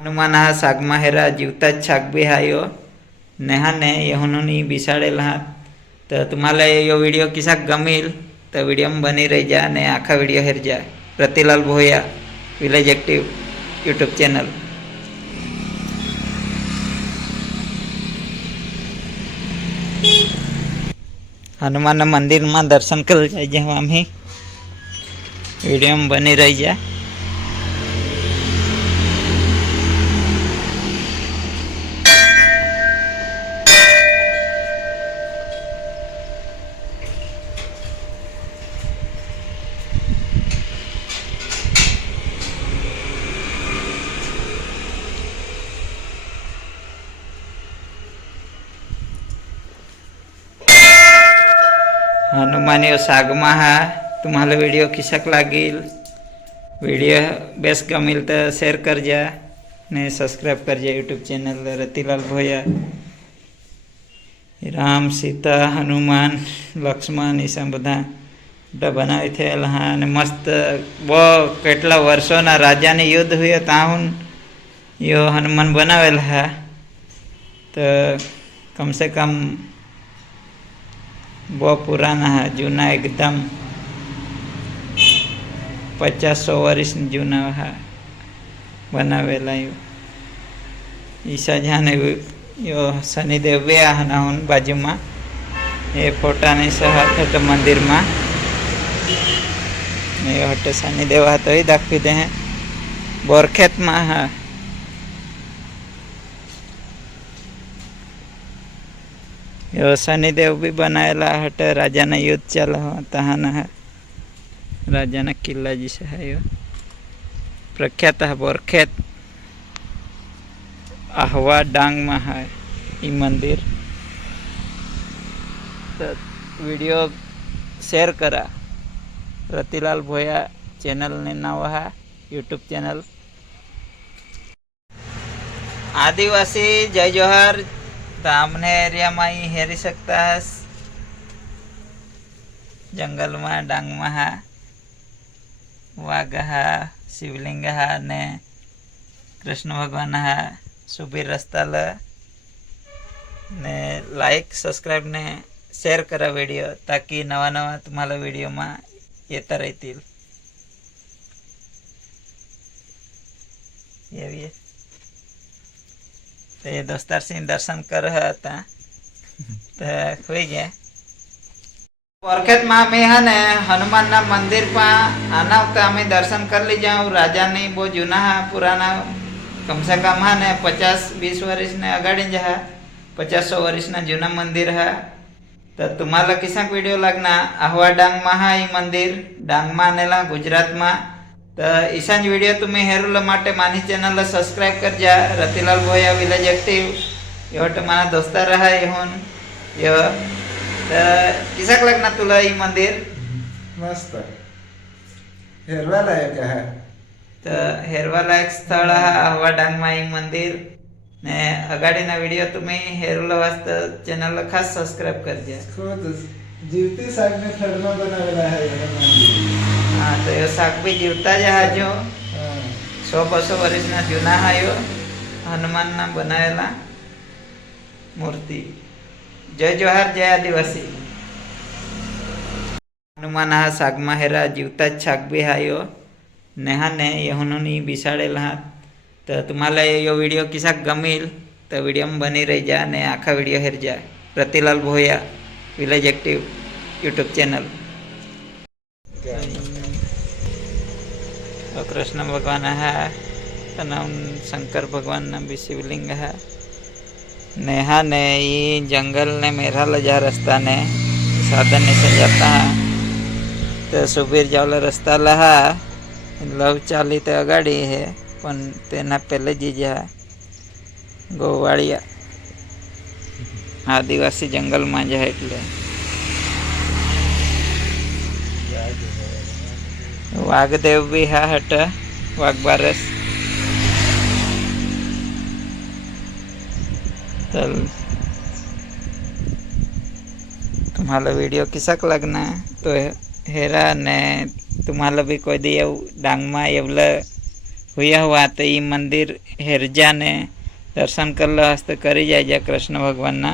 हनुमान हा सागमा हेरा जीवताच छाक बी हायो नेहाने यहुनोनी बिसाडेल हा। तर तुम्हाला यो व्हिडिओ किसा गमेल तर व्हिडिओ बनी रही जा ने आखा व्हिडिओ हेर जा। Ratilal Bhoya village active YouTube channel. Hanuman मंदिर में दर्शन कर जाए आम्ही वीडियो में बनी रही जा। हनुमान यो सागमा हा तुम्हाला व्हिडिओ किसक लागेल व्हिडिओ बेस गमेल तर शेअर कर जा ने सब्सक्राइब कर जा यूट्यूब चैनल रतिलाल भोया। राम सीता हनुमान लक्ष्मण ईसा बधा बनावी थયેલ હા અને મસ્ત બહુ કેટલા વર્ષોના રાજાને યુદ્ધ હોય તાહુન યો હનુમાન બનાવેલ હા। તો કમ સે કમ બહુ પુરાના હા જૂના એકદમ 50-100 વર્ષ જૂના હા બનાવેલા यो ईसा जाने यो शनिदेव व्या हनाहुन बाजू में ये फोटा ने सहाथ तो मंदिर में ये हटे शनिदेव तो ही दाखवी दे हैं बोरखेत में हाँ। यो शनिदेव भी बनाएला हटे राजा ने युद्ध चल तहान है राजा ने किला जिसे है यो प्रख्यात है बोरखेत आहवा डांग में है ये मंदिर। तो वीडियो शेयर करा रतिलाल भोया चैनल ने नाव है यूट्यूब चैनल। आदिवासी जय जोहर तामने एरिया में ही हेरी सकता है जंगल में डांग में है वाघ है शिवलिंग है ने कृष्ण भगवान है सुबीर रस्ता ने लाइक सब्सक्राइब ने शेयर करा वीडियो ताकि नवा नवा तुम्हाला वीडियो में येता रहतील। ये तो ये दोस्तार सिंह दर्शन कर रहा था तो हुई गया बोरखेत में हमें है ने हनुमान ना मंदिर पर आना तो हमें दर्शन कर ली जाऊँ। राजा नहीं वो जूना है पुराना कम से कम है ने 50-20 वर्ष ने अगाड़ी जहा 50-100 वर्ष ना जूना मंदिर है। तो तुम्हाला किसाक वीडियो लगना आहवा डांग में है ये मंदिर डांग में आनेला गुजरात में। तो ईशान वीडियो तुम्हें हेरुला माटे मानी चैनल सब्सक्राइब कर जा रतिलाल भोया विलेज एक्टिव यो तो माना दोस्ता रहा यहुन यो। तो किसाक लगना तुला ये मंदिर मस्त हेरवा लायक है। तो हेरवा लायक स्थळ हा आहवा डांग में ये मंदिर ने अगाड़ी ना वीडियो तुम्हें हेरुला वास्ते चैनल खास सब्सक्राइब कर जा। खुद जीवती साग ने थड़मा बनावेला है ये मंदिर। हाँ तो यो साग भी जीवता जहा जो 100-200 वर्ष ना जूना है यो हनुमान ना बनावेला मूर्ति। जय जोहार जय आदिवासी। हनुमान हा सागमा हेरा जीवता छाक भी हायो नेहाने यहुनोनी बिसाडेल हा। तो तुम्हाला यो व्हिडिओ किसा गमेल तो व्हिडिओ में बनी रही जा ने आखा व्हिडिओ हेर जा। Ratilal Bhoya village active YouTube channel. और कृष्ण भगवान है तनाम शंकर भगवान ना भी शिवलिंग है नेहा ने ये जंगल ने मेरा लजा रास्ता ने साधन ने से जाता है। तो सुबीर जावला रस्ता लहा लव चाली तो अगाड़ी है पण तेना पहले जीजा गोवाड़िया आदिवासी जंगल में जाए એટલે वाघदेव भी है हट वाघबारस। चल तुम्हाला वीडियो किसक लगना तो हेरा ने तुम्हाला भी कोई दी डांग में एवलं हुआ हुआ तो ये मंदिर हेरजा ने दर्शन कर लो हस्त करी जाए जा कृष्ण भगवान ना